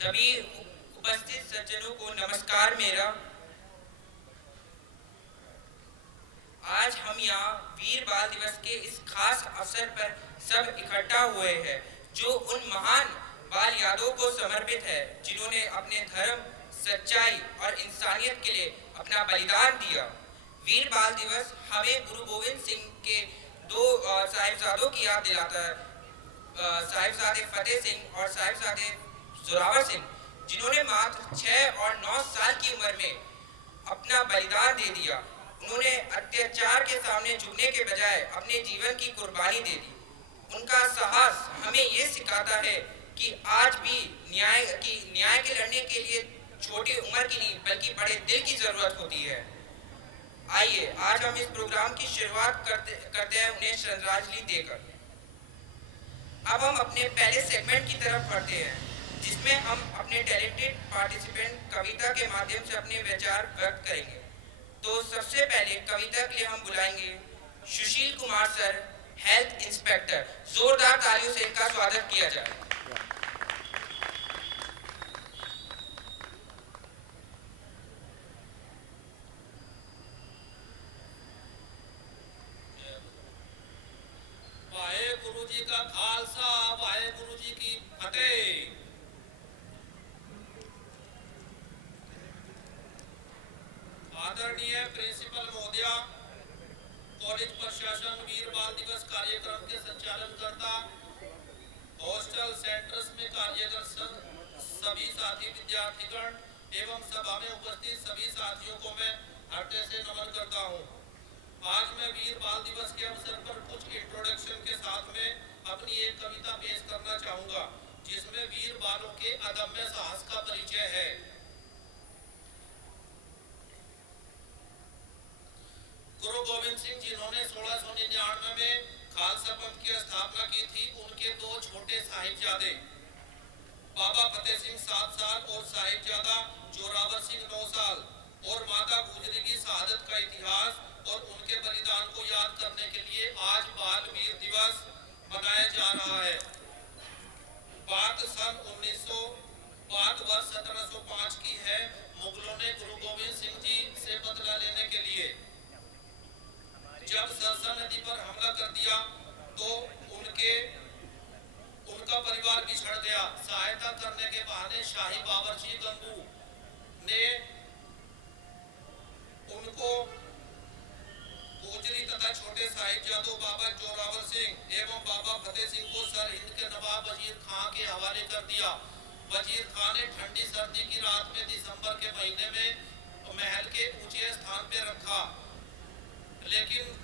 सभी उपस्थित सज्जनों को नमस्कार मेरा। आज हम यहाँ वीर बाल दिवस के इस खास अवसर पर सब इकट्ठा हुए हैं जो उन महान बाल यादों को समर्पित है जिन्होंने अपने धर्म, सच्चाई और इंसानियत के लिए अपना बलिदान दिया। वीर बाल दिवस हमें गुरु गोविंद सिंह के दो साहिबजादों की याद दिलाता है, साहिबजादे फतेह सिंह और साहिबजादे जोरावर सिंह, जिन्होंने मात्र 6 और 9 साल की उम्र में अपना बलिदान दे दिया। उन्होंने अत्याचार के सामने झुकने के बजाय अपने जीवन की कुर्बानी दे दी। उनका साहस हमें ये सिखाता है कि आज भी न्याय के लड़ने के लिए छोटी उम्र की नहीं बल्कि बड़े दिल की जरूरत होती है। आइए आज हम इस प्रोग्राम की शुरुआत करते हैं उन्हें श्रद्धांजलि देकर। अब हम अपने पहले सेगमेंट की तरफ बढ़ते हैं जिसमें हम अपने टैलेंटेड पार्टिसिपेंट कविता के माध्यम से अपने विचार व्यक्त करेंगे। तो सबसे पहले कविता के लिए हम बुलाएंगे Sushil Kumar sir, health inspector. जोरदार तालियों से इनका स्वागत किया जाए। वाहेगुरु जी का खालसा, वाहेगुरु जी की फतेह। आदरणीय प्रिंसिपल महोदय, कॉलेज प्रशासन वीर बाल दिवस कार्यक्रम के संचालन करता, हॉस्टल सेंटर्स में कार्यरत सभी साथी विद्यार्थीगण एवं सभा में उपस्थित सभी साथियों को मैं हृदय से नमन करता हूँ। आज मैं वीर बाल दिवस के अवसर पर कुछ इंट्रोडक्शन के साथ में अपनी एक कविता पेश करना चाहूंगा जिसमें वीर बालों के अदम्य साहस का परिचय है। गुरु गोविंद सिंह जिन्होंने 1699 में खालसा पंथ की स्थापना की थी, उनके दो छोटे साहिबजादे बाबा फतेह सिंह 7 साल और साहिबजादा जोरावर सिंह 9 साल और माता गुजरी की शहादत का इतिहास और उनके बलिदान को याद करने के लिए आज बाल वीर दिवस मनाया जा रहा है। बात सन 1900 वर्ष 1705 की है। मुगलों ने गुरु गोविंद सिंह जी से बदला लेने के लिए जब सरसा नदी पर हमला कर दिया तो उनका परिवार बिछड़ गया। सहायता करने के बहाने शाही बावर्ची गंगू ने उनको गुजरी तथा छोटे साहिबजादों बाबा जोरावर सिंह एवं बाबा फतेह सिंह को सर हिंद के नवाब वजीर खां के हवाले कर दिया। वजीर खां ने ठंडी सर्दी की रात में दिसंबर के महीने में महल के ऊंचे स्थान पे रखा, लेकिन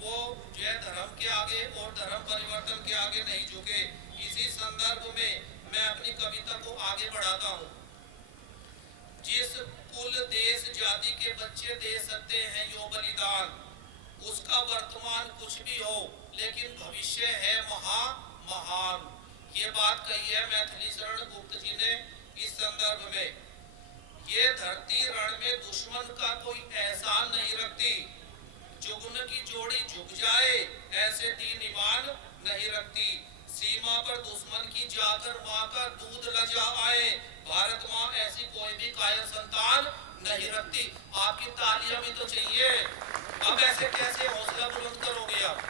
वो जय धर्म के आगे और धर्म परिवर्तन के आगे नहीं झुके। इसी संदर्भ में मैं अपनी कविता को आगे बढ़ाता हूँ। जिस कुल देश जाति के बच्चे दे सकते हैं यो बलिदान, उसका वर्तमान कुछ भी हो लेकिन भविष्य है महान। ये बात कही है मैथिली शरण गुप्त जी ने इस संदर्भ में। ये धरती रण में दुश्मन का कोई एहसान नहीं रखती, जुगन की जोड़ी झुक जाए ऐसे दीन ईमान नहीं रखती। सीमा पर दुश्मन की जाकर माँ का दूध लजा आए, भारत माँ ऐसी कोई भी कायर संतान नहीं रखती। आपकी तालियां भी तो चाहिए। अब ऐसे कैसे हौसला बुलंद करोगे आप?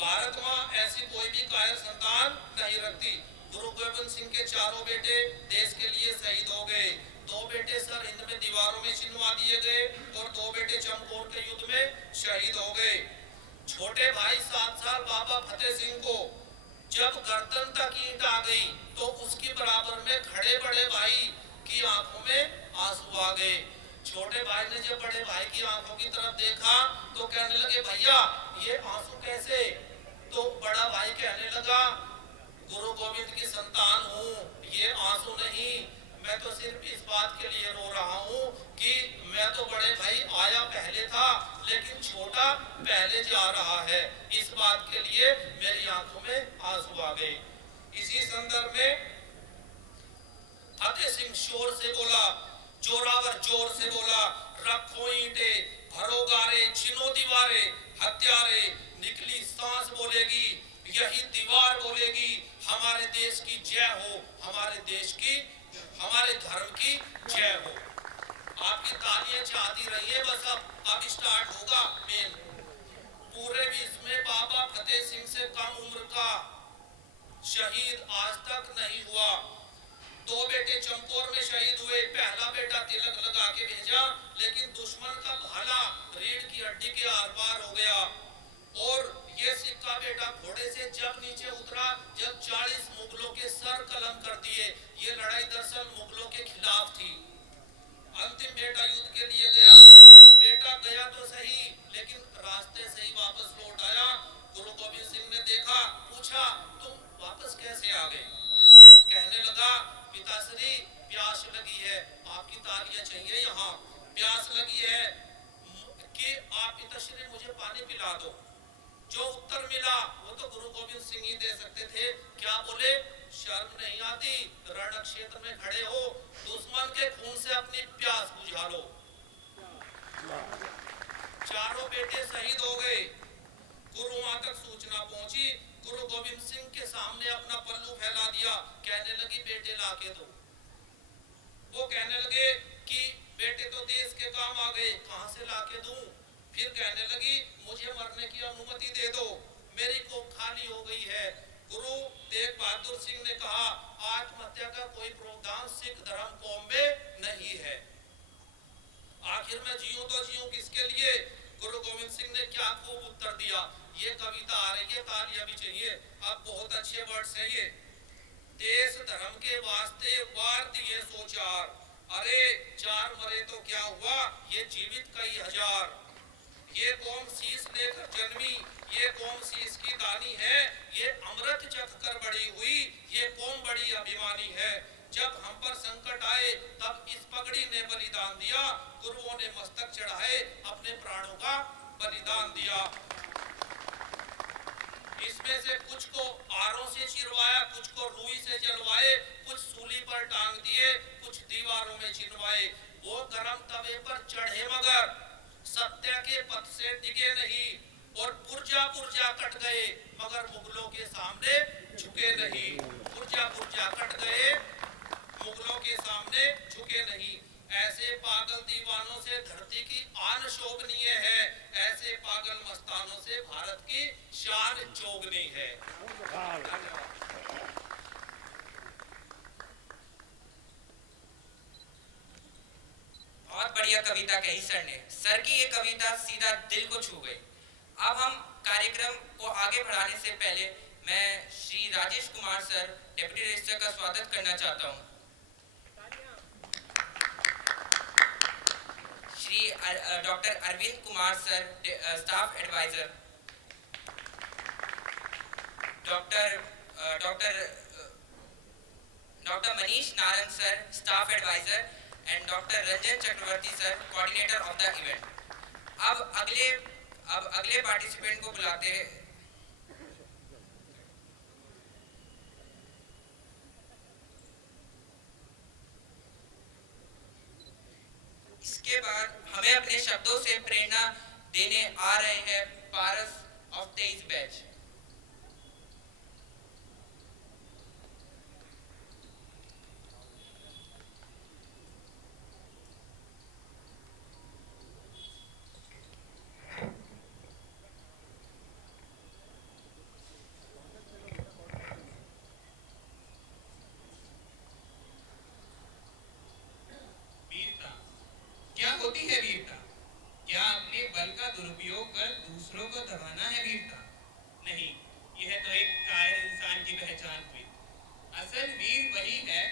भारत माँ ऐसी कोई भी कायर संतान नहीं रखती। गुरु गोविंद सिंह के चारों बेटे देश के लिए शहीद हो गए। 2 बेटे सर हिंद में दीवारों में चिनवा दिए गए और 2 बेटे चमकौर के युद्ध में शहीद हो गए। छोटे भाई 7 साल बाबा फतेह सिंह को जब गर्दन तक ईंट आ गई तो उसकी बराबर में खड़े बड़े भाई की आंखों में आंसू आ गए। छोटे भाई ने जब बड़े भाई की आंखों की तरफ देखा तो कहने लगे, भैया ये आंसू कैसे? तो बड़ा भाई कहने लगा, गुरु गोविंद की संतान हूँ, ये आंसू नहीं, मैं तो सिर्फ इस बात के लिए रो रहा हूँ कि मैं तो बड़े भाई आया पहले था लेकिन छोटा पहले जा रहा है। इस बात के लिए मेरी आंखों में आंसू आ गए। इसी संदर्भ में फतेह सिंह शोर से बोला, जोरावर जोर से बोला, रखो ईंटे भरो गारे, छिनो दीवारे हत्यारे, निकली सांस बोलेगी यही दीवार बोलेगी हमारे देश की जय हो, हमारे देश की, हमारे धर्म की जय हो। आपकी तालियां चाहती रहिए, बस अब स्टार्ट होगा मेन। पूरे विश्व में बाबा फतेह सिंह से कम उम्र का शहीद आज तक नहीं हुआ। 2 बेटे चमकौर में शहीद हुए। पहला बेटा तिलक लगा के भेजा, लेकिन दुश्मन का भाला रीढ़ की हड्डी के आर पार हो गया। और ये सिक्का बेटा घोड़े से जब नीचे उतरा, जब 40 मुगलों के सर कलम कर दिए। ये लड़ाई दरअसल मुगलों के खिलाफ थी। अंतिम बेटा युद्ध के लिए गया। बेटा गया तो सही, लेकिन रास्ते से ही वापस लौट आया। गुरु गोविंद सिंह ने देखा, पूछा तुम वापस कैसे आ गए? कहने लगा, पिताश्री प्यास लगी है। आपकी तालियां चाहिए यहाँ। प्यास लगी है कि आप पिताश्री मुझे पानी पिला दो। जो उत्तर मिला वो तो गुरु गोविंद सिंह ही दे सकते थे। क्या बोले? शर्म नहीं आती? रण क्षेत्र में खड़े हो, दुश्मन के खून से अपनी प्यास बुझा लो। चारों बेटे शहीद हो गए। गुरु वहां तक सूचना पहुंची। गुरु गोविंद सिंह के सामने अपना पल्लू फैला दिया। कहने लगी बेटे लाके दो। वो कहने लगे कि बेटे तो देश के काम आ गए, कहां से लाके दूं? फिर कहने लगी मुझे मरने की अनुमति दे दो, मेरी कोख खाली हो गई है। गुरु तेग बहादुर सिंह ने कहा, आत्महत्या का कोई प्रावधान सिख धर्म कौम में नहीं है। आखिर में जीऊं तो जीऊं किसके लिए? गुरु गोविंद सिंह ने क्या खूब उत्तर दिया। ये कविता आ रही है, तालियां भी चाहिए। अब बहुत अच्छे वर्ड्स हैं ये। देश धर्म के वास्ते वार दिए 104, अरे 4 मरे तो क्या हुआ, ये जीवित कई हजार। ये कौम शीश लेकर जन्मी, ये कौम शीश की दानी है। ये अमृत चख कर बड़ी हुई, ये कौम बड़ी अभिमानी है। जब हम पर संकट आए तब इस पगड़ी ने बलिदान दिया। गुरुओं ने मस्तक चढ़ाए, अपने प्राणों का बलिदान दिया। इसमें से कुछ को आरों से चिरवाया, कुछ को रुई से जलवाए, कुछ सूली पर टांग दिए, कुछ दीवारों में चिनवाए। वो गरम तवे पर चढ़े मगर सत्य के पथ से डिगे नहीं। और पुर्जा पुर्जा कट गए मगर मुगलों के सामने झुके नहीं। पुर्जा पुर्जा कट गए, मुगलों के सामने झुके नहीं। ऐसे पागल दीवानों से धरती की आन शोभनीय है, ऐसे पागल मस्तानों से भारत की शान चोगनी है। बहुत बढ़िया कविता कही सर ने। सर की ये कविता सीधा दिल को छू गई। अब हम कार्यक्रम को आगे बढ़ाने से पहले मैं Shri Rajesh Kumar sir, deputy registrar का स्वागत करना चाहता हूँ। Shri doctor Arvind Kumar sir, staff adviser. Doctor Manish Narang sir, staff adviser, and doctor Ranjan Chakraborty sir, coordinator of the event. अब अगले पार्टिसिपेंट को बुलाते हैं। इसके बाद हमें अपने शब्दों से प्रेरणा देने आ रहे हैं पारस ऑफ 23 बैच। क्या होती है वीरता? क्या अपने बल का दुरुपयोग कर दूसरों को दबाना है वीरता? नहीं, यह तो एक कायर इंसान की पहचान हुई। असल वीर वही है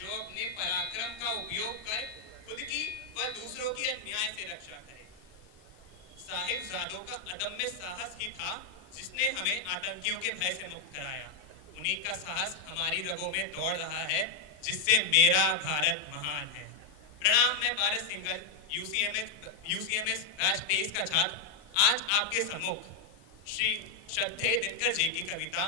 जो अपने पराक्रम का उपयोग कर खुद की व दूसरों की अन्याय से रक्षा करे। साहिबजादों का अदम्य साहस ही था जिसने हमें आतंकियों के भय से मुक्त कराया। उन्हीं का साहस हमारी रगों में दौड़ रहा है, जिससे मेरा भारत महान है। प्रणाम, मैं भारत सिंगल यूसीएमएस बैच 23 का छात्र आज आपके सम्मुख श्री श्रद्धेय दिनकर जी की कविता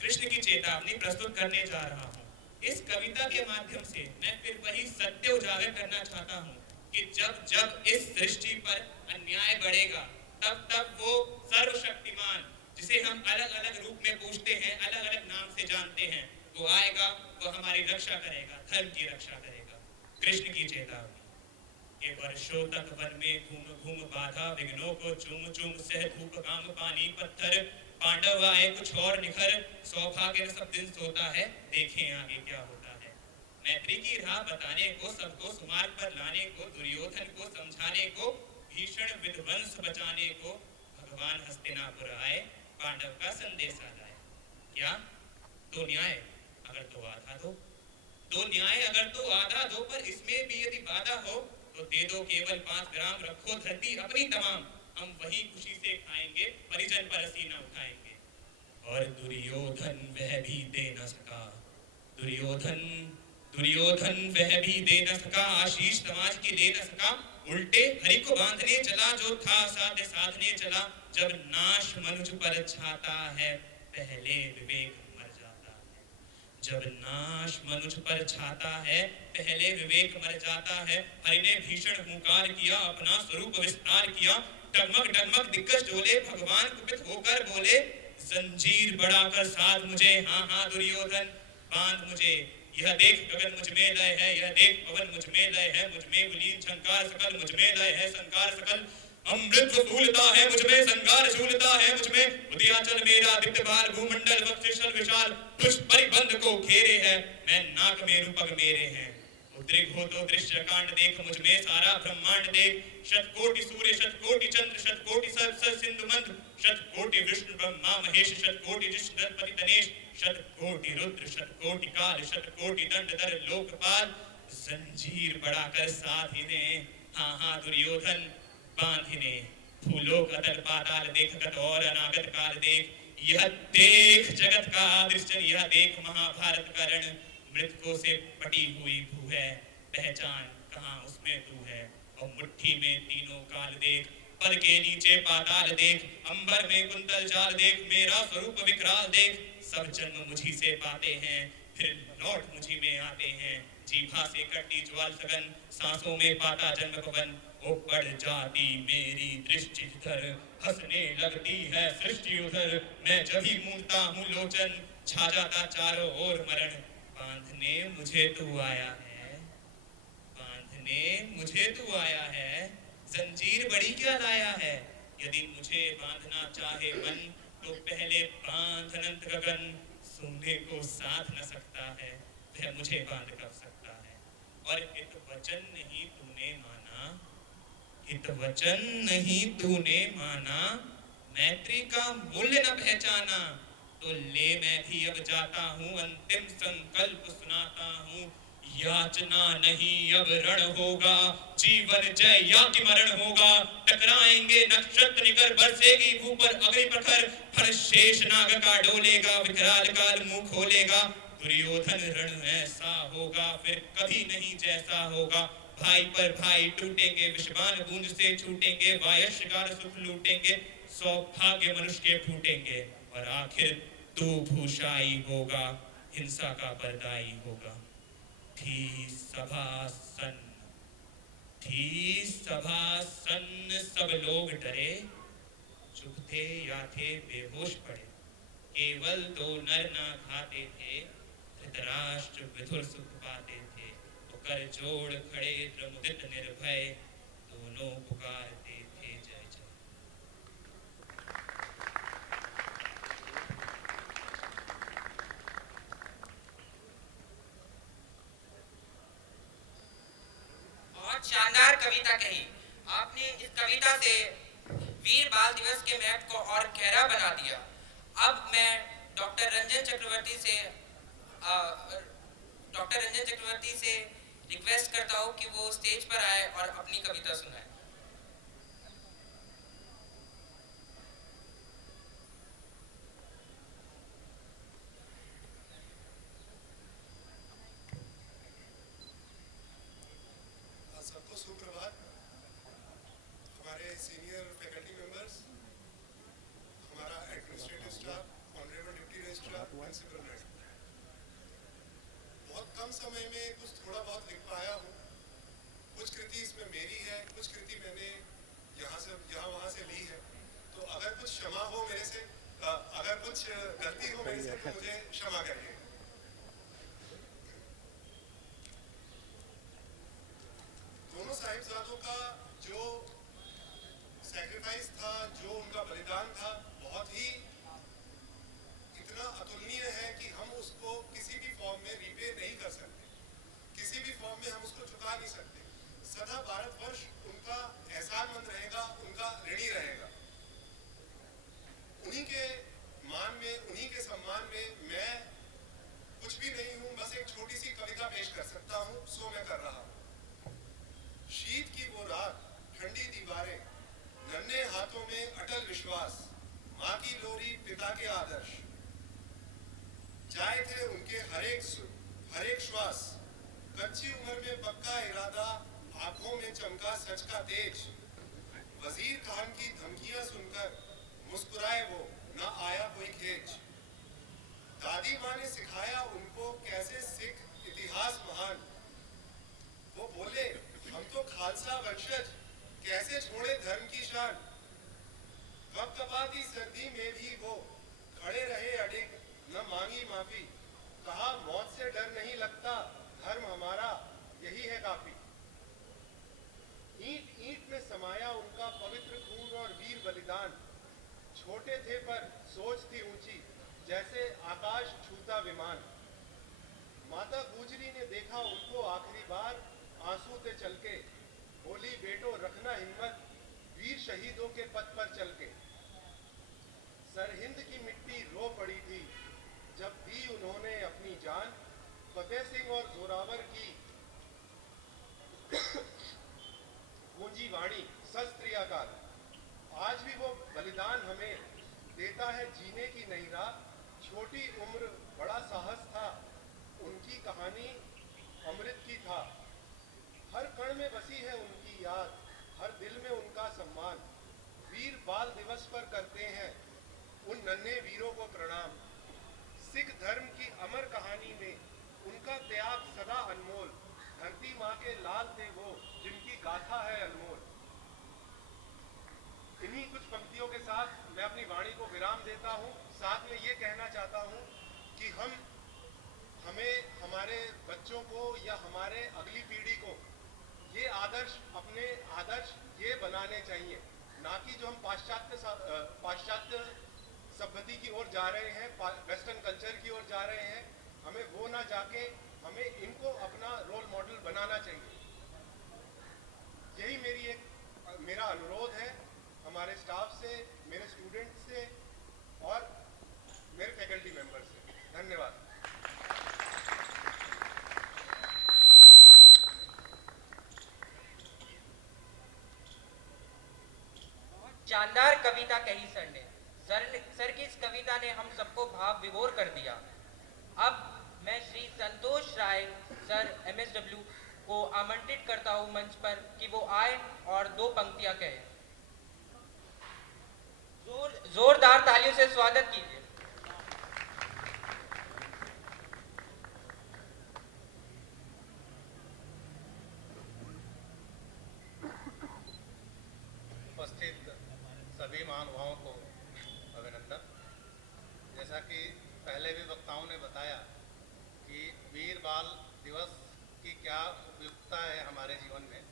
कृष्ण की चेतावनी प्रस्तुत करने जा रहा हूँ। इस कविता के माध्यम से मैं फिर वही सत्य उजागर करना चाहता हूँ कि जब जब इस सृष्टि पर अन्याय बढ़ेगा, तब तब वो सर्वशक्तिमान जिसे हम अलग अलग रूप में पूछते हैं, अलग अलग नाम से जानते हैं, वो आएगा, वो हमारी रक्षा करेगा, धर्म की रक्षा करेगा। कृष्ण की चेतावनी कि वर्षों तक वन में घूम घूम बाधा विघ्नों को, चूम चूम सह धूप काम पानी पत्थर, पांडव आए कुछ और निखर, सौभाग्य सब दिन सोता है, देखें आगे क्या होता है। मैत्री की राह बताने को, सबको सुमार्ग पर लाने को, दुर्योधन को समझाने को, भीषण विध्वंस बचाने को, भगवान हस्तिनापुर आए, पांडव का संदेशा लाए। क्या? दो न्याय अगर तो आधा दो, दो न्याय अगर तो आधा दो, पर इसमें भी यदि बाधा हो तो दे दो केवल 5 ग्राम, रखो धरती अपनी तमाम, हम वही खुशी से खाएंगे, परिजन पर न उठाएंगे। और दुर्योधन वह भी दे न सका, दुर्योधन दुर्योधन वह भी दे न सका, आशीष समाज की दे न सका, उल्टे हरि को बांधने चला, जो था साध्य साधने चला, जब नाश मनुज पर छाता है, पहले विवेक मर जाता है। जब नाश मनुज पर छाता है, पहले विवेक मर जाता है। हरि ने भीषण हुंकार किया, अपना स्वरूप विस्तार किया, डगमग डगमग दिग्गज डोले, भगवान कुपित होकर बोले, जंजीर बढ़ाकर साध मुझे, हाँ हाँ दुर्योधन बांध मुझे। यह देख गगन मुझ में लय है, यह देख पवन मुझ में लय है, मुझ में विलीन झंकार सकल, मुझ में लय है संकार सकल, अमृत फूलता है मुझ में, संगार झूलता है मुझ में, उदयाचल मेरा दिव्य बाल, भूमंडल वक्षस्थल विशाल, तुझ परिबंध को घेरे है, मैं नाक मेरु पग मेरे हैं। उद्रिक हो तो दृश्य कांड देख, मुझ में सारा ब्रह्मांड देख, शतकोटि सूर्य शतकोटि चंद्र, शतकोटि सरस सिंधु मंद, शतकोटि विष्णु ब्रह्मा महेश, शतकोटि जिष्णु गणपति गणेश, शतकोटि रुद्र शतकोटि काल, शतकोटि दंडधर लोकपाल, जंजीर बढ़ाकर साथ इन्हें, हाँ हाँ दुर्योधन बांध इन्हें। फूलों कतल पाताल देख, गत और अनागत काल देख, यह देख जगत का दृश्य, यह देख महाभारत का रण, मृतकों से पटी हुई भू है, पहचान कहाँ उसमें तू है। और मुट्ठी में तीनों काल देख, पद के नीचे पाताल देख, अंबर में कुंतल जाल देख, मेरा स्वरूप विकराल देख, सब जन्म मुझी से पाते हैं, फिर लौट मुझी में आते हैं, जीभा से कटी ज्वाल सगन, सांसों में पाता जन्म पवन, ओ पड़ जाती मेरी दृष्टि जिधर, हंसने लगती है सृष्टि उधर, मैं जब ही मूंदता हूँ लोचन, छा जाता चारों ओर मरण, बांधने मुझे तू आया है, बांधने मुझे तू आया है, जंजीर बड़ी क्या लाया है। यदि मुझे बांधना चाहे मन, तो पहले बांध अनंत गगन, सोने को साथ न सकता है, वह मुझे बांध कब सकता है। और हित वचन नहीं तूने माना, हित वचन नहीं तूने माना, मैत्री का मूल्य न पहचाना, तो ले मैं भी अब जाता हूँ, अंतिम संकल्प सुनाता हूँ, याचना नहीं अब रण होगा, जीवन जय या कि मरण होगा, टकराएंगे नक्षत्र निकर, बरसेगी भू पर अग्नि प्रखर, फल शेष नाग का डोलेगा, विकराल काल मुंह खोलेगा, दुर्योधन रण ऐसा होगा फिर कभी नहीं जैसा होगा, भाई पर भाई टूटेंगे, विषवान बूंद से छूटेंगे, वायशगार सुख लूटेंगे, सौभाग्य मनुष्य के फूटेंगे, और आखिर तू भूषाई होगा, हिंसा का परदाई होगा। थी सभा सन्न, थी सभा सन्न, सब लोग डरे, चुप थे या थे बेहोश पड़े, केवल दो नर ना खाते थे, धृतराष्ट्र विधुर सुख पाते थे, तो कर जोड़ खड़े द्रमुदित निर्भय, दोनों पुकारते थे जय जय। बहुत शानदार कविता कही आपने। इस कविता से वीर बाल दिवस के महत्व को और गहरा बना दिया। अब मैं डॉक्टर रंजन चक्रवर्ती से रिक्वेस्ट करता हूँ कि वो स्टेज पर आए और अपनी कविता सुनाए। सबको सुप्रभात। हमारे सीनियर फैकल्टी मेंबर्स, हमारा administrative staff, honourable deputy registrar, principal madam, बहुत कम समय में कुछ थोड़ा बहुत लिख पाया हूँ। कुछ कृति इसमें मेरी है, कुछ कृति मैंने यहाँ वहाँ से ली है, तो अगर कुछ क्षमा हो मेरे से, अगर कुछ गलती हो मेरे से तो मुझे क्षमा करिए। दोनों साहिबजादों का जो सैक्रिफाइस था, जो उनका बलिदान था, बहुत ही इतना अतुलनीय है कि हम उसको किसी भी फॉर्म में रीपे नहीं कर सकते, किसी भी फॉर्म में हम उसको चुका नहीं सकते। सदा भारतवर्ष उनका एहसानमंद रहेगा, उनका ऋणी रहेगा। उन्हीं के मान में, उन्हीं के सम्मान में मैं कुछ भी नहीं हूं, बस एक छोटी सी कविता पेश कर सकता हूं, सो मैं कर रहा हूं। शीत की वो रात, ठंडी दीवारें, नन्हे हाथों में अटल विश्वास, माँ की लोरी, पिता के आदर्श, जाए थे उनके हरेक श्वास, कच्ची उम्र में पक्का इरादा, आंखों में चमका सच का तेज, वजीर खान की धमकियां सुनकर मुस्कुराए वो, ना आया कोई खेच। दादी माँ ने सिखाया उनको कैसे सिख इतिहास महान, वो बोले हम तो खालसा वंशज, कैसे छोड़े धर्म की शान। कपकपाती सर्दी में भी वो खड़े रहे अडिग, न मांगी माफी, कहा मौत से डर नहीं लगता, धर्म हमारा यही है काफी। ईंट ईंट में समाया उनका पवित्र खून और वीर बलिदान, छोटे थे पर सोच थी ऊंची, जैसे आकाश छूता विमान। माता गुजरी ने देखा उनको आखिरी बार, आंसू से चल के बोली बेटो रखना हिम्मत, वीर शहीदों के पथ पर चल के। सरहिंद की मिट्टी रो पड़ी थी जब दी उन्होंने अपनी जान, फतेह सिंह और जोरावर की गूंजी वाणी शस्त्रिया काल। आज भी वो बलिदान हमें देता है जीने की नई राह, छोटी उम्र बड़ा साहस था, उनकी कहानी अमृत की था। हर कण में बसी है उनकी याद, हर दिल में उनका सम्मान। वीर बाल दिवस पर करते हैं उन नन्हे वीरों को प्रणाम। सिख धर्म की अमर कहानी में उनका त्याग सदा अनमोल, धरती माँ के लाल थे वो जिनकी गाथा है अनमोल। इन्हीं कुछ पंक्तियों के साथ मैं अपनी वाणी को विराम देता हूँ। साथ में ये कहना चाहता हूँ कि हमें हमारे बच्चों को या हमारे अगली पीढ़ी को ये अपने आदर्श ये बनाने चाहिए, ना कि जो हम पाश्चात्य सभ्यता की ओर जा रहे हैं, वेस्टर्न कल्चर की ओर जा रहे हैं, हमें वो ना जाके हमें इनको अपना रोल मॉडल बनाना चाहिए। यही मेरा अनुरोध है हमारे स्टाफ से, मेरे स्टूडेंट से और मेरे फैकल्टी मेंबर से। धन्यवाद। शानदार कविता कही सर ने। सर की इस कविता ने हम सबको भाव विभोर कर दिया। अब मैं श्री संतोष राय सर MSW को आमंत्रित करता हूं मंच पर कि वो आए और दो पंक्तियां कहें। जोरदार तालियों से स्वागत कीजिए। उपस्थित सभी महानुभावों को अभिनंदन। जैसा कि पहले भी वक्ताओं ने बताया कि वीर बाल दिवस की क्या उपयुक्तता है हमारे जीवन में।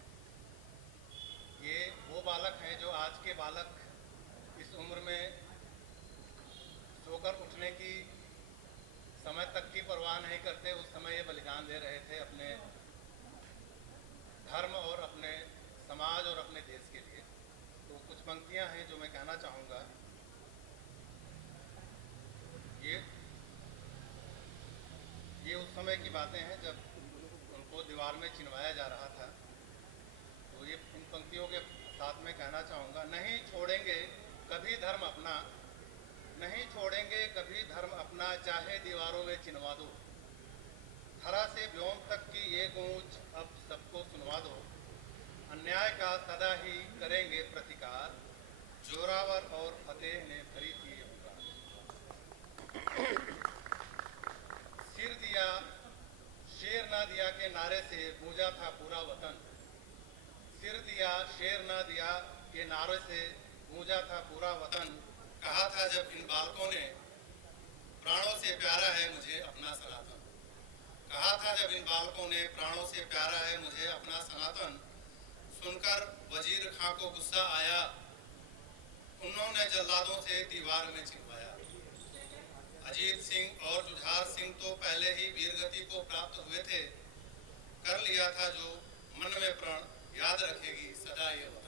ये वो बालक हैं जो आज के बालक इस उम्र में सोकर उठने की समय तक की परवाह नहीं करते, उस समय ये बलिदान दे रहे थे अपने धर्म और अपने समाज और अपने देश के लिए। तो कुछ पंक्तियां हैं जो मैं कहना चाहूँगा। ये उस समय की बातें हैं जब उनको दीवार में चिनवाया जा रहा था। तो ये इन पंक्तियों के साथ में कहना चाहूँगा। नहीं छोड़ेंगे कभी धर्म अपना, नहीं छोड़ेंगे कभी धर्म अपना, चाहे दीवारों में चिनवा दो। धरा से व्योम तक की ये गूंज अब सबको सुनवा दो। अन्याय का सदा ही करेंगे प्रतिकार, जोरावर और फतेह ने भरी थी ये पुकार। सिर दिया शेर ना दिया के नारे से गूंजा था पूरा वतन। सिर दिया शेर ना दिया के नारे से गूंजा था पूरा वतन। कहा था जब इन बालकों ने प्राणों से प्यारा है मुझे अपना सनातन, कहा था जब इन बालकों ने प्राणों से प्यारा है मुझे अपना सनातन, सुनकर वजीर खां को गुस्सा आया, उन्होंने जल्लादों से दीवार में चिनवाया। अजीत सिंह और जुझार सिंह तो पहले ही वीरगति को प्राप्त हुए थे, कर लिया था जो मन में प्रण याद रखेगी सदा ये वतन।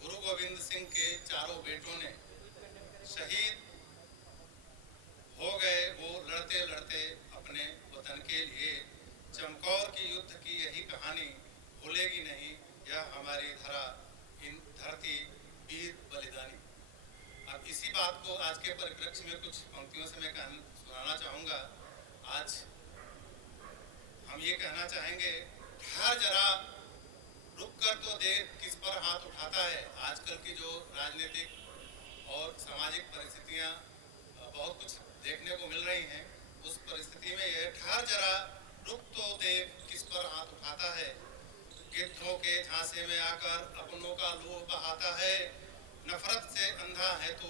गुरु गोविंद सिंह के चारों बेटों ने शहीद हो गए वो लड़ते लड़ते अपने वतन के लिए। चमकौर की युद्ध की यही कहानी भूलेगी नहीं यह हमारी धरा, इन धरती वीर बलिदानी। अब इसी बात को आज के परिप्रेक्ष्य में कुछ पंक्तियों से मैं सुनाना चाहूँगा। आज हम ये कहना चाहेंगे, हर जरा रुक कर तो देख किस पर हाथ उठाता है। आजकल की जो राजनीतिक और सामाजिक परिस्थितियाँ बहुत कुछ देखने को मिल रही हैं, उस परिस्थिति में यह ठहर जरा रुक तो देख किस पर हाथ उठाता है। गिद्धों के झांसे में आकर अपनों का लोभ बहाता है, नफरत से अंधा है तू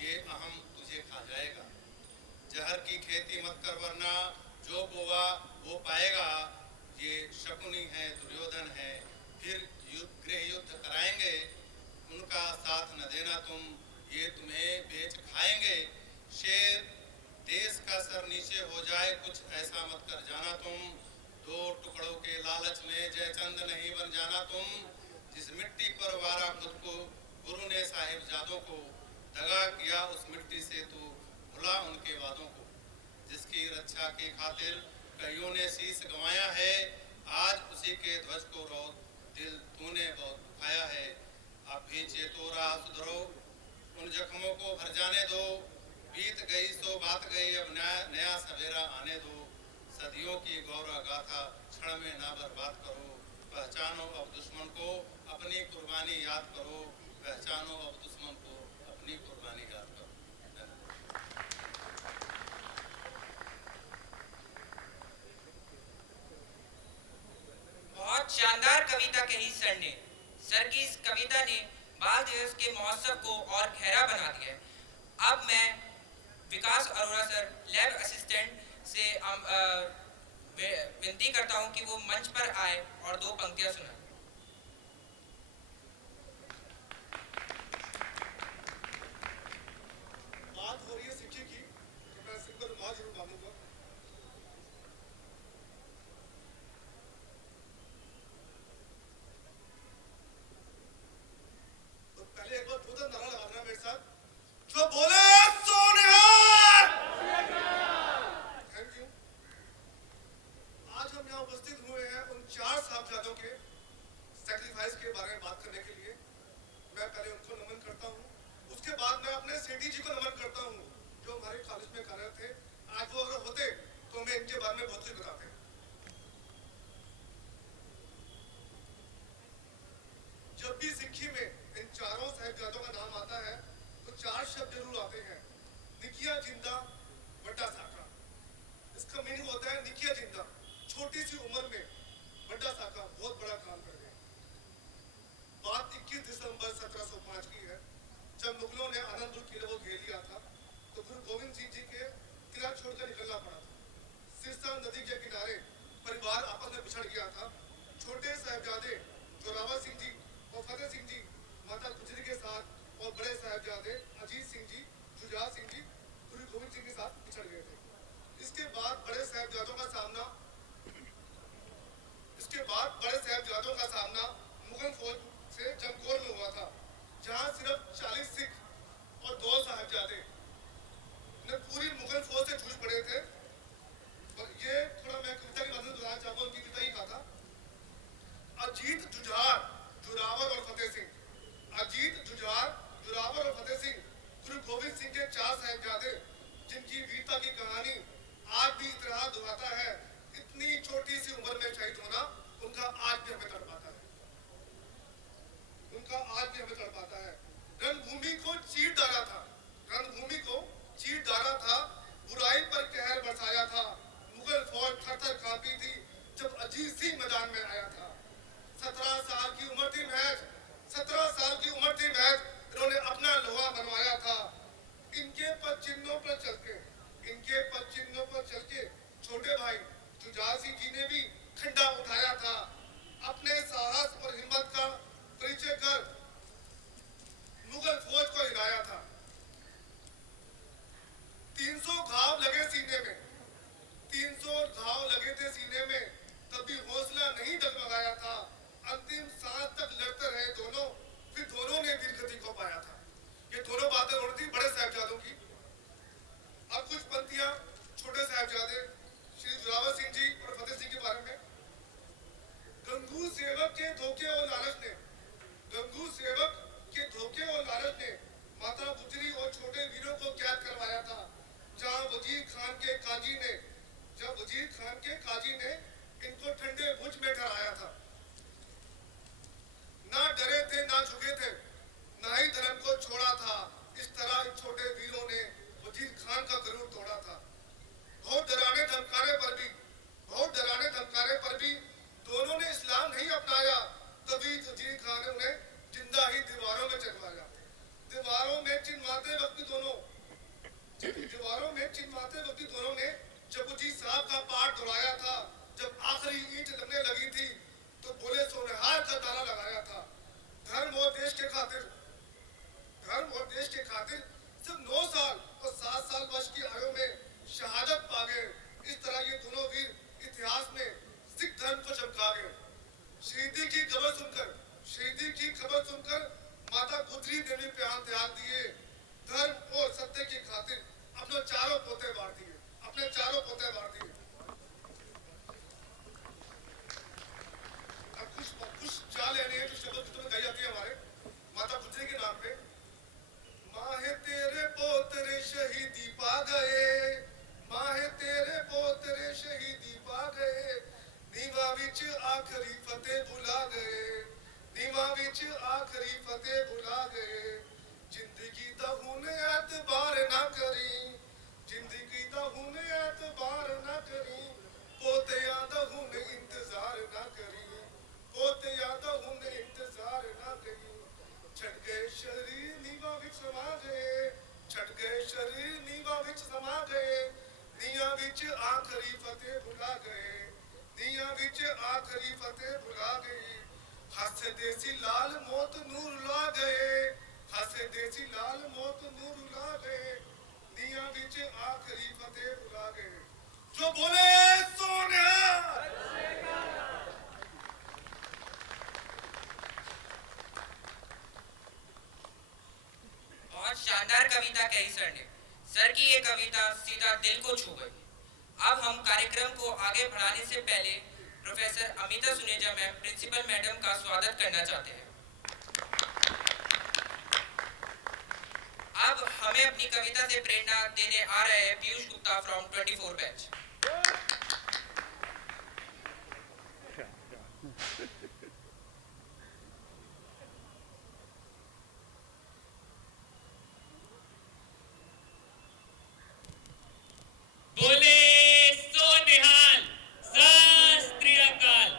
ये अहम तुझे खा जाएगा। जहर की खेती मत कर वरना जो बोवा वो पाएगा, ये शकुनी है दुर्योधन है फिर गृह युद्ध कराएंगे, उनका साथ न देना तुम ये तुम्हें बेच खाएंगे। शेर देश का सर नीचे हो जाए कुछ ऐसा मत कर जाना तुम, दो टुकड़ों के लालच में जयचंद नहीं बन जाना तुम। जिस मिट्टी पर वारा खुद को गुरु ने साहिबजादों को, दगा किया उस मिट्टी से तू भुला उनके वादों को। जिसकी रक्षा की खातिर कईयों ने शीश गंवाया है, आज उसी के ध्वज को रोक दिल तूने बहुत दुखाया है। अब भी चेतो राह सुधरो, उन जख्मों को भर जाने दो, बीत गई सो बात गई अब नया सवेरा आने दो। सदियों की गौरव गाथा क्षण में ना बर्बाद करो, पहचानो अब दुश्मन को अपनी कुर्बानी याद करो, पहचानो अब दुश्मन को अपनी कुर्बानी याद करो। बहुत शानदार कविता कही सर ने। सर की इस कविता ने बाल दिवस के महोत्सव को और गहरा बना दिया है। अब मैं विकास अरोड़ा सर लैब असिस्टेंट से विनती करता हूं कि वो मंच पर आए और दो पंक्तियां सुनाएं। बात हो रही है सिक्के की, तो मैं सिंपल रुमाल जरूर बांधूंगा। तो पहले एक बार दो नारा लगाना मेरे साथ, जो बोले सोनिहार। Thank you. आज हम यहाँ उपस्थित हुए हैं उन 4 साहबजादों के सैक्रिफाइस के बारे में बात करने के लिए। मैं पहले उनको नमन करता हूँ, उसके बाद मैं अपने सेठी जी को नमन करता हूँ जो हमारे कॉलेज में कार्यरत थे। आज वो अगर होते तो हमें इनके बारे में बहुत कुछ बताते। जब भी सिक्की में इन चारों साहिबजादों का नाम आता है तो 4 शब्द जरूर आते हैं, निकिया जिंदा बड्डा साका। इसका मीनिंग होता है निकिया जिंदा, छोटी सी उम्र में बड्डा साका बहुत बड़ा काम कर गए। बात 21 दिसंबर 1705 की है, जब मुगलों ने आनंदपुर किले को घेर लिया था तो गुरु गोविंद सिंह जी के किला छोड़कर निकलना पड़ा था। सिरसा नदी के किनारे परिवार आपस में बिछड़ गया था। छोटे साहिबजादे जोरावर सिंह जी और फतेह सिंह जी माता गुजरी के साथ और बड़े साहिबजादे अजीत सिंह जी, जुझार सिंह जी गुरु गोविंद सिंह के साथ बिछड़ गए थे। इसके बाद बड़े साहिबजादों का सामना मुगल फौज से जमकोर में हुआ था, जहां सिर्फ 40 सिख और 2 साहिबजादे ने पूरी मुगल फौज से जूझ पड़े थे। और ये थोड़ा मैं कविता के माध्यम से बताना चाहूंगा, उनकी कविता ही कहा था। अजीत जुझार जोरावर और फतेह सिंह। अजीत जुझार जोरावर और फतेह सिंह गुरु गोविंद सिंह के 4 साहिबजादे, जिनकी वीरता की कहानी आज भी इतिहास दोहराता है। इतनी छोटी सी उम्र में शहीद होना उनका आज भी हमें तड़पाता है, उनका आज भी हमें तड़पाता है। रणभूमि को चीर डाला था, रणभूमि को चीर डाला था, बुराई पर कहर बरसाया था। मुगल फौज थर-थर कांपी थी जब अजीत सिंह मैदान में आया था। 17 साल की उम्र थी महज, 17 साल की उम्र थी महज, इन्होंने अपना लोहा मनवाया सिंह जी ने भी खंडा उठाया था। अपने साहस और हिम्मत का परिचय कर मुगल फौज को हिलाया था। 300 घाव लगे सीने में, 300 घाव लगे थे सीने में, तब भी हौसला नहीं डगमगाया था। अंतिम सांस तक लड़ते रहे दोनों, फिर दोनों ने वीरगति को पाया था। ये दोनों बातें हो रही थी बड़े साहिबजादों की। अब कुछ पंक्तियां छोटे साहिबजादे श्री जोरावर सिंह जी और फतेह सिंह के बारे में। गंगू सेवक के धोखे और लालच ने, गंगू सेवक के धोखे और लालच ने माता गुजरी और छोटे वीरों को कैद करवाया था। जहां वजीर खान के काजी ने, जब वजीर खान के काजी ने इनको ठंडे भुज में ठहराया था। ना डरे थे ना झुके थे, ना ही धर्म को छोड़ा था। इस तरह इन छोटे वीरों ने वजीर खान का गरूर तोड़ा था। बहुत डराने धमकाने पर भी, बहुत डराने धमकाने पर भी दोनों ने इस्लाम नहीं अपनाया। तभी वजीर खान ने उन्हें जिंदा ही दीवारों में चढ़वाया। दीवारों में चिन्हवाते वक्त दोनों, दीवारों में चिन्हवाते वक्त दोनों ने जबूजी साहब का पाठ दोहराया था। जब आखिरी ईंट लगने लगी थी तो बोले सोनेहार का नारा लगाया था। धर्म और देश के खातिर, धर्म और देश के खातिर सिर्फ 9 साल और 7 साल वर्ष की आयु में शहादत पा गए। इस तरह ये दोनों वीर इतिहास में सिख धर्म को चमका गए। शहीदी की खबर सुनकर, शहीदी की खबर सुनकर माता गुजरी ने भी प्राण त्याग दिए। धर्म और सत्य की खातिर अपने चारों पोते बांट दिए, अपने चारों पोते बांट दिए। अब कुछ चाल लेने हैं जो शब्द तुम्हें गाई जाती है हमारे माता गुजरी के नाम पे। माहे तेरे पोतरे शहीदी पा गए, माहे तेरे पोतरे शहीदी पा गए। नीवा विच आखरी फतेह भुला गए, नीवा विच आखरी फतेह भुला गए। जिंदगी दा हुन एतबार ना करी, जिंदगी दा हुन एतबार ना करी। पोतियां दा हुन इंतजार ना करी, पोतियां दा हुन इंतजार ना करी। छड़ गए शरीर नीवा विच समा गए, छड़ गए शरीर नीवा विच समा गए। निया विच आखरी फतेह भुला गए, निया विच आखरी फतेह भुला गई। हंस देसी लाल मौत नूर ला गए, हंस देसी लाल मौत नूर ला गए। निया विच आखरी फतेह भुला गए। जो बोले सोनिया। बहुत शानदार कविता कही सर ने। सर की ये कविता सीधा दिल को छू गई। अब हम कार्यक्रम को आगे बढ़ाने से पहले professor Amita Suneja ma'am, principal madam का स्वागत करना चाहते हैं। अब हमें अपनी कविता से प्रेरणा देने आ रहे हैं पीयूष गुप्ता फ्रॉम 24 बैच। बोले सो निहाल, शास्त्रीय काल।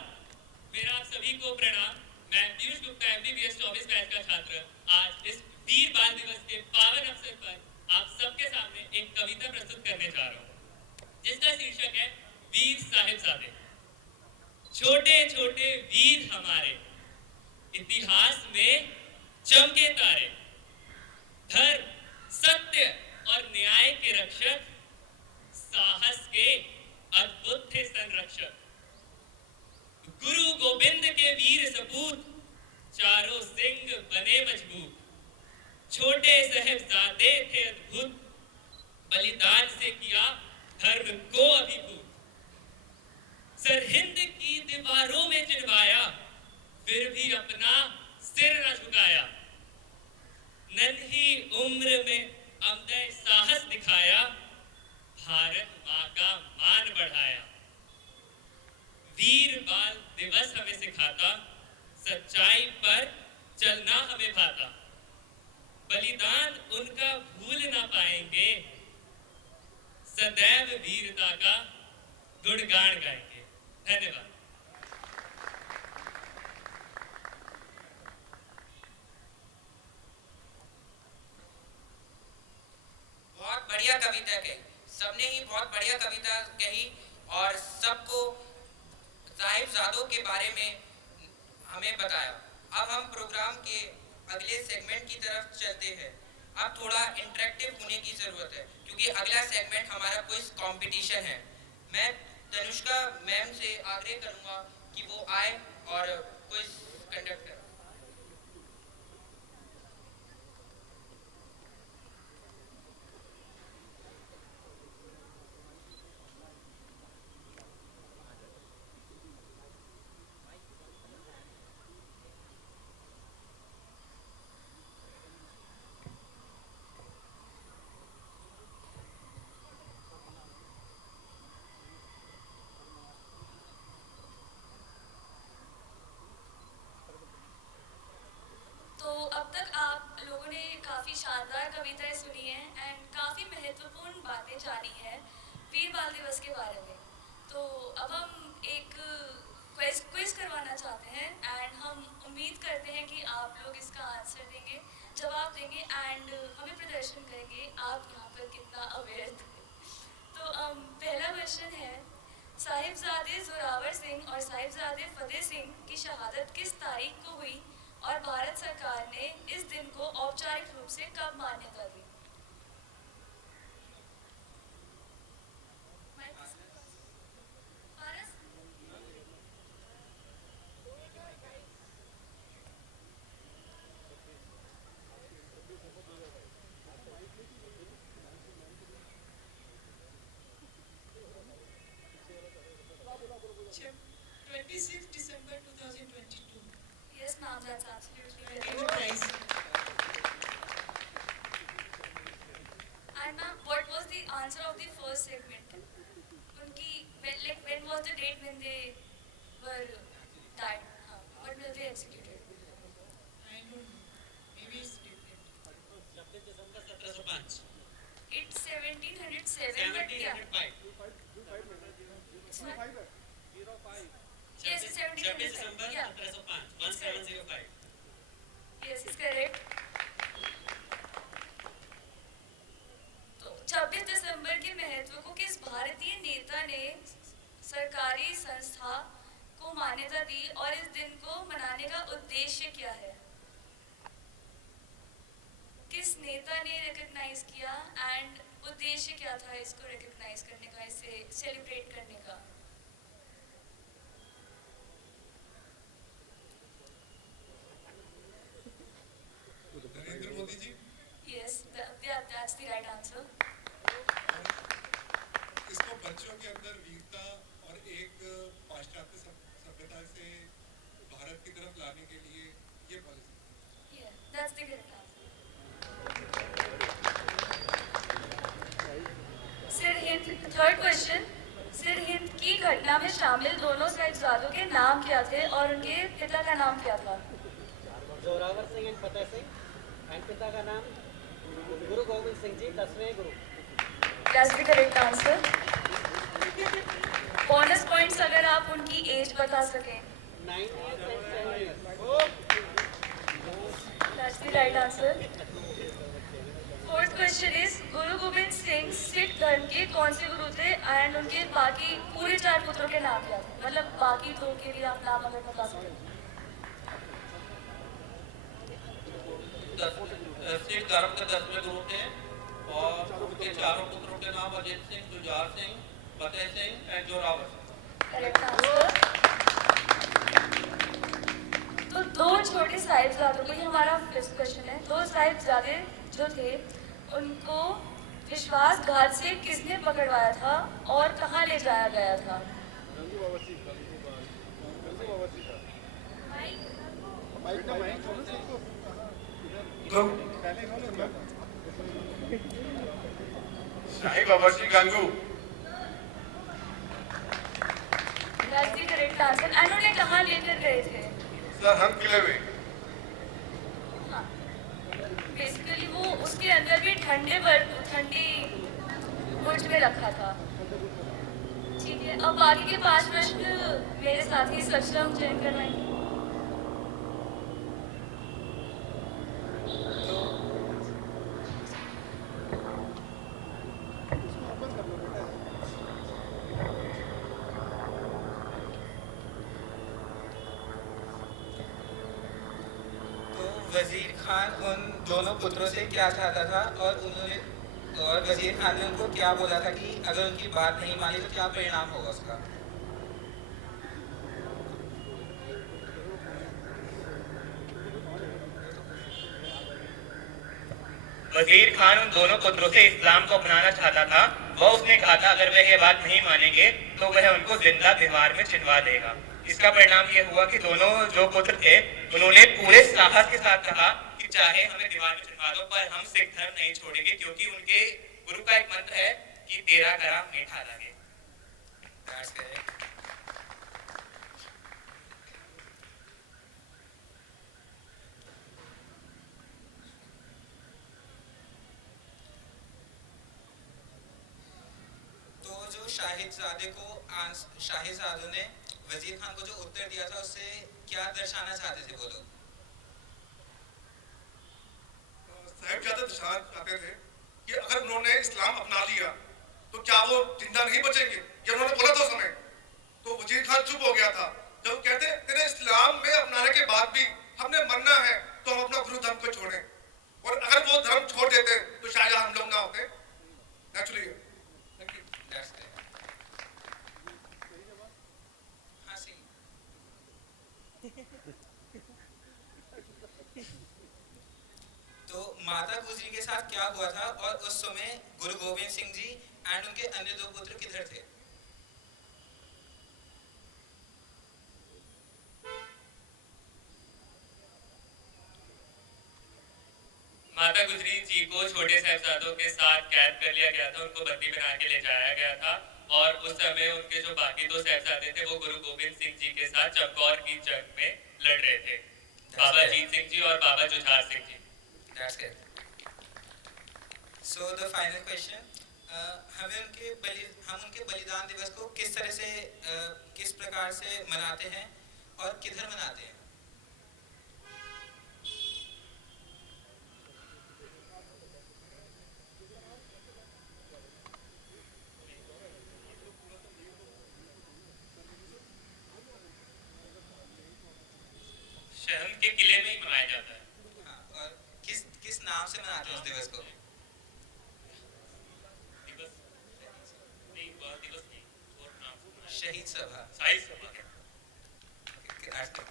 मेरा आप सभी को प्रणाम। मैं पीयूष गुप्ता MBBS 24 बैच का छात्र आज इस वीर बाल दिवस के पावन अवसर पर आप सबके सामने एक कविता प्रस्तुत करने जा रहा हूँ, जिसका शीर्षक है वीर साहिबजादे। छोटे छोटे वीर हमारे, इतिहास में चमके तारे। धर्म, सत्य और न्याय के रक्षक, साहस के अद्भुत थे संरक्षक। गुरु गोविंद के वीर सपूत, चारों सिंह बने मजबूत। छोटे साहिबजादे थे अद्भुत, बलिदान से किया धर्म को अभिभूत। सरहिंद की दीवारों में चिनवाया, फिर भी अपना सिर न झुकाया। नन्ही उम्र में अमदे साहस दिखाया, भारत माँ का मान बढ़ाया। वीर बाल दिवस हमें सिखाता, सच्चाई पर चलना हमें भाता। बलिदान उनका भूल ना पाएंगे, सदैव वीरता का गुणगान गाएंगे। धन्यवाद। बहुत बढ़िया कविता कही, सबने ही बहुत बढ़िया कविता कही और सबको साहिबजादों के बारे में हमें बताया। अब हम प्रोग्राम के अगले सेगमेंट की तरफ चलते हैं। अब थोड़ा इंटरेक्टिव होने की ज़रूरत है क्योंकि अगला सेगमेंट हमारा क्विज कंपटीशन है। मैं तनुष्का मैम से आग्रह करूंगा कि वो आए और क्विज कंडक्ट करें। तो अब तक आप लोगों ने काफ़ी शानदार कविताएं सुनी हैं एंड काफ़ी महत्वपूर्ण बातें जानी हैं वीर बाल दिवस के बारे में। तो अब हम एक क्विज करवाना चाहते हैं एंड हम उम्मीद करते हैं कि आप लोग इसका आंसर देंगे, जवाब देंगे एंड हमें प्रदर्शन करेंगे आप यहाँ पर कितना अवेयर थे। तो पहला क्वेश्चन है, साहिबजादे जोरावर सिंह और साहिबजादे फतेह सिंह की शहादत किस तारीख को हुई और भारत सरकार ने इस दिन को औपचारिक रूप से कब मान्यता दी? पारस? 26 December 2022. Yes, ma'am, that's absolutely Thank correct. you, guys. And ma'am, what was the answer of the first segment? उनकी when was the date when they were died? हाँ, when were they executed? I don't know. Maybe it's different. 26 December 1705। It's 1707, but yeah. 1705। It's not. Yes, it's 26 December 1705. Yeah. 1705। 1705। Yes, it's correct. तो 26 दिसंबर के महत्व को किस भारतीय नेता ने सरकारी संस्था को मान्यता दी और इस दिन को मनाने का उद्देश्य क्या है? किस नेता ने रिकॉग्नाइज किया एंड उद्देश्य क्या था इसको रिकॉग्नाइज करने का, इसे सेलिब्रेट करने का? Narendra Modi ji. Yes, that's the right answer. इसको बच्चों के अंदर वीरता और एक पाश्चात्य सभ्यता से भारत की तरफ लाने के लिए ये policy. Yeah, that's the correct answer. Third question, Sirhind की घटना में शामिल दोनों साहिबजादों के नाम क्या थे और उनके पिता का नाम क्या था? Zorawar Singh and Fateh Singh and पिता का नाम गुरु गोविंद सिंह जी 10वें गुरु। That's the correct answer. Bonus points अगर आप उनकी एज बता सकें। 9 years and 7 years। That's the right answer. Fourth question is, गुरु गोविंद सिंह सिख धर्म के कौन से गुरु थे एंड उनके बाकी पूरे 4 पुत्रों के नाम क्या थे? मतलब बाकी 2 के भी आप नाम अगर बता सकें। सिख धर्म के 10वें गुरु थे और उनके चारों पुत्रों के नाम Ajit Singh, Jujhar Singh, Fateh Singh and Zorawar Singh. Correct answer. तो 2 छोटे साहिबजादों को, ये हमारा फिफ्थ क्वेश्चन है, 2 साहिबजादे जो थे उनको विश्वासघात से किसने पकड़वाया था और कहाँ ले जाया गया था? शाही बाबा जी Gangu. That's the correct answer. And उन्हें कहाँ लेकर गए थे? सर हम किले में। हाँ, बेसिकली वो उसके अंदर भी ठंडी बुर्ज में रखा था। ठीक है, अब बाकी के 5 प्रश्न मेरे साथी सक्षम जैन करवाएंगे। वजीर खान उन दोनों पुत्रों से क्या चाहता था और वजीर खान ने उनको क्या बोला था कि अगर उनकी बात नहीं मानी तो क्या परिणाम होगा उसका? वजीर खान उन दोनों पुत्रों से इस्लाम को अपनाना चाहता था। वह उसने कहा था अगर वह यह बात नहीं मानेंगे तो वह उनको जिंदा दीवार में चिनवा देगा। इसका परिणाम यह हुआ कि दोनों जो पुत्र थे उन्होंने पूरे साहस के साथ कहा कि चाहे हमें दीवार में चिनवा दो पर हम सिख धर्म नहीं छोड़ेंगे, क्योंकि उनके गुरु का एक मंत्र है कि तेरा करा मीठा लगे। That's correct. तो जो शाहिदजादों ने वजीर खान को जो उत्तर दिया था उससे क्या दर्शाना चाहते थे वो लोग? साहिबजादे दर्शाना चाहते थे कि अगर उन्होंने इस्लाम अपना लिया तो क्या वो जिंदा नहीं बचेंगे? ये उन्होंने बोला था उस समय। तो वजीर खान चुप हो गया था। जब वो कहते तेरे इस्लाम में अपनाने के बाद भी हमने मरना है तो हम अपना गुरु धर्म को छोड़ें, और अगर वो धर्म छोड़ देते तो शायद हम लोग ना होते। Naturally That's correct. हाँ सही। तो माता गुजरी के साथ क्या हुआ था और उस समय गुरु गोविंद सिंह जी एंड उनके अन्य दो पुत्र किधर थे? माता गुजरी जी को छोटे साहिबजादों के साथ कैद कर लिया गया था, उनको बंदी बना के ले जाया गया था, और उस समय उनके जो बाकी दो साहिबजादे थे वो गुरु गोविंद सिंह जी के साथ चमकौर की जंग में लड़ रहे थे, बाबा जीत सिंह जी और बाबा Jujhar Singh ji. That's good. So the final question, हम उनके बलिदान दिवस को किस तरह से किस प्रकार से मनाते हैं और किधर मनाते हैं? शहर के किले में ही मनाया जाता है। हाँ, और किस नाम से मनाते हैं उस दिवस को? दिवस नहीं, वह दिवस नहीं, और नाम से मनाया शहीद सभा। शहीद सभा। Okay, that's good.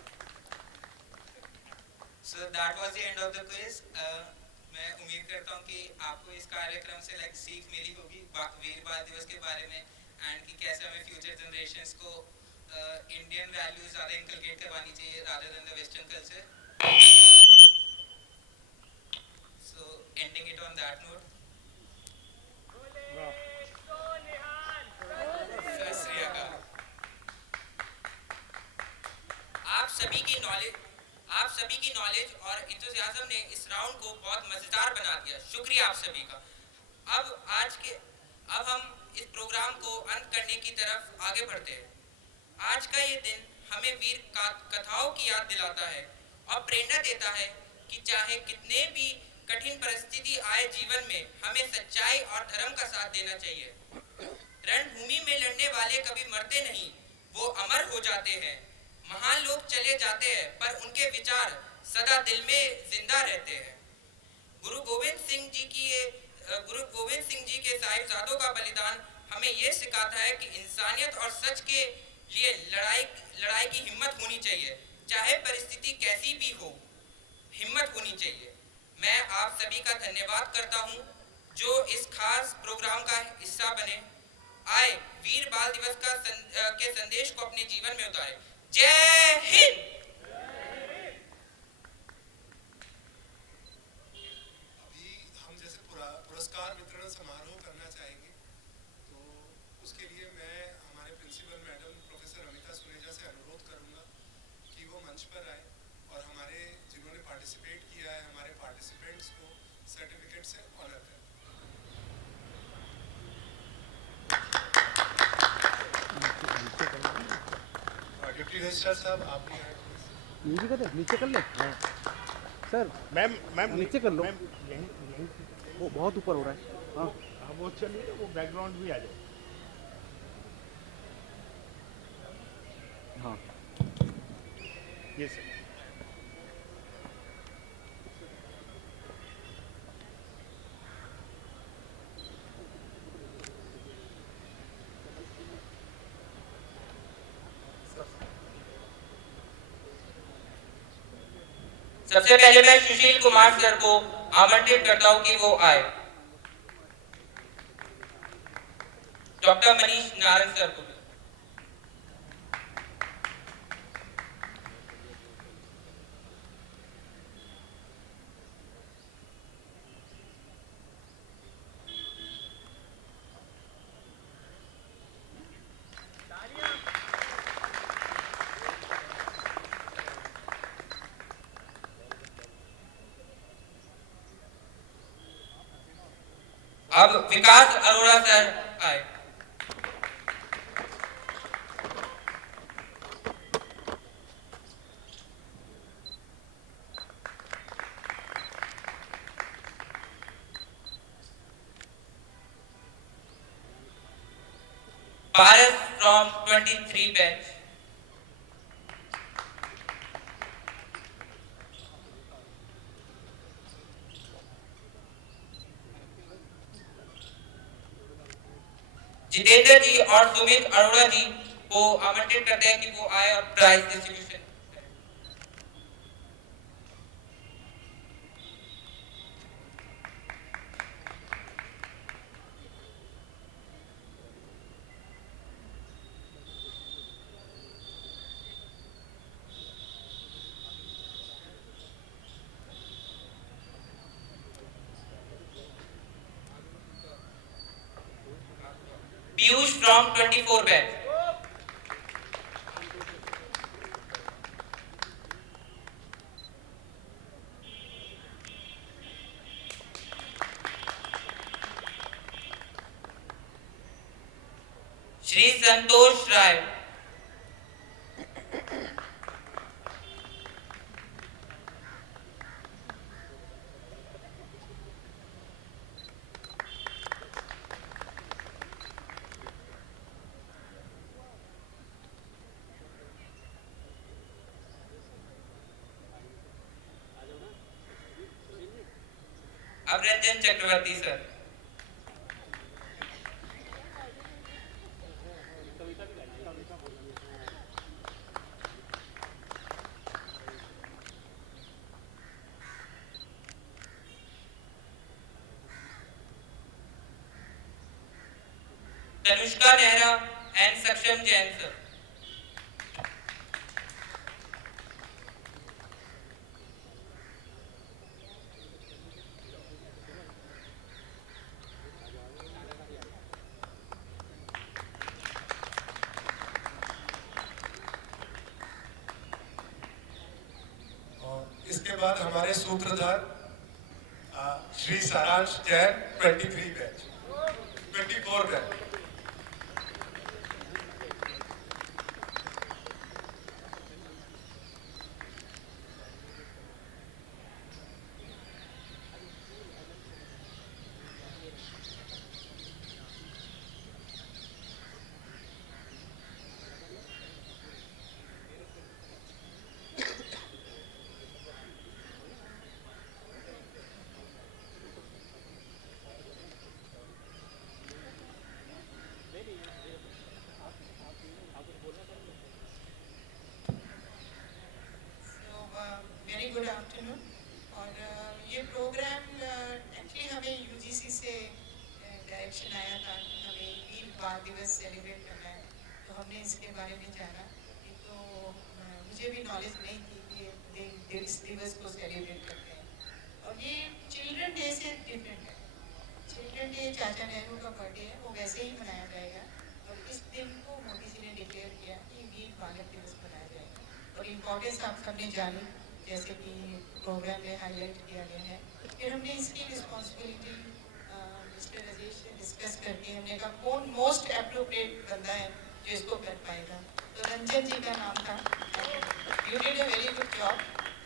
So that was the end of the quiz. मैं उम्मीद करता हूँ कि आपको इस कार्यक्रम से सीख मिली होगी वीर बाल दिवस के बारे में, एंड कि कैसे हमें फ्यूचर जनरेशंस को इंडियन वैल्यूज ज़्यादा इनकलकेट करवानी चाहिए rather than the western culture. So ending it on that note. सत श्री अकाल। आप सभी की नॉलेज और इंथुसियाज्म ने इस राउंड को बहुत मजेदार बना दिया। शुक्रिया आप सभी का। अब हम इस प्रोग्राम को अंत करने की तरफ आगे बढ़ते हैं। आज का ये दिन हमें वीर कथाओं की याद दिलाता है और प्रेरणा देता है कि चाहे कितने भी कठिन परिस्थिति आए जीवन में, हमें सच्चाई और धर्म का साथ देना चाहिए। रणभूमि में लड़ने वाले कभी मरते नहीं, वो अमर हो जाते हैं। महान लोग चले जाते हैं पर उनके विचार सदा दिल में जिंदा रहते हैं। गुरु गोविंद सिंह जी के साहिबजादों का बलिदान हमें ये सिखाता है कि इंसानियत और सच के लिए लड़ाई की हिम्मत होनी चाहिए, चाहे परिस्थिति कैसी भी हो, हिम्मत होनी चाहिए। मैं आप सभी का धन्यवाद करता हूँ जो इस खास प्रोग्राम का हिस्सा बने। आए वीर बाल दिवस के संदेश को अपने जीवन में उतारे। जय हिंद। अभी हम जैसे पुरस्कार वितरण समारोह करना चाहेंगे, तो उसके लिए मैं हमारे principal madam professor Amita Suneja से अनुरोध करूंगा कि वो मंच पर आए और हमारे जिन्होंने पार्टिसिपेट किया है, हमारे पार्टिसिपेंट्स को सर्टिफिकेट से ऑनर करें। डिप्टी रजिस्ट्रार साहब, आप भी आए। नीचे कर ले सर। मैम नीचे कर लो। मैम यहीं वो बहुत ऊपर हो रहा है। हाँ हाँ, वो चलिए, वो बैकग्राउंड भी आ जाए। हाँ ये सर। सबसे पहले मैं सुशील कुमार सर को आमंत्रित करता हूं कि वो आए। डॉक्टर मनीष नारंग सर को। अब विकास अरोड़ा सर आए। पारस फ्रॉम 23 बैच। जितेंद्र जी और सुमित अरोड़ा जी को आमंत्रित करते हैं कि वो आए और prize distribution. Piyush from 24 batch. Shri Santosh Rai. अब रंजन चक्रवर्ती sir. Tanushka Nehra and Saksham Jain sir. इसके बाद हमारे सूत्रधार Shri Saransh Jain 23 batch 24 batch. Very good afternoon. और ये प्रोग्राम एक्चुअली हमें यूजीसी से डायरेक्शन आया था कि हमें वीर बाल दिवस सेलिब्रेट करना है, तो हमने इसके बारे में जाना। तो मुझे भी नॉलेज नहीं थी कि इस दिवस को सेलिब्रेट करते हैं, और ये चिल्ड्रन डे से डिफरेंट है। चिल्ड्रन डे चाचा नेहरू का बर्थडे है, वो वैसे ही मनाया जाएगा, और इस दिन को मोदी जी ने डिक्लेयर किया कि वीर बालक दिवस मनाया जाएगा। और इम्पोर्टेंस आप सबने जानी, जैसे कि प्रोग्राम में हाईलाइट किया गया है। फिर हमने इसकी रिस्पॉन्सिबिलिटी मिस्टर राजेश से डिस्कस करके हमने कहा कौन मोस्ट अप्रोप्रिएट बंदा है जो इसको कर पाएगा, तो रंजन जी का नाम था। You did a very good job,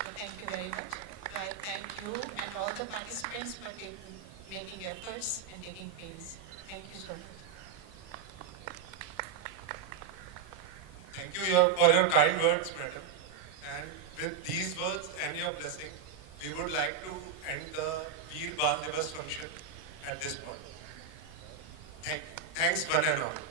so thank you very much. So I thank you and all the participants for making efforts and taking pains. Thank you so much. Thank you for your kind words, madam. And with these words and your blessing, we would like to end the Veer Bal Divas function at this point. Thanks one and all.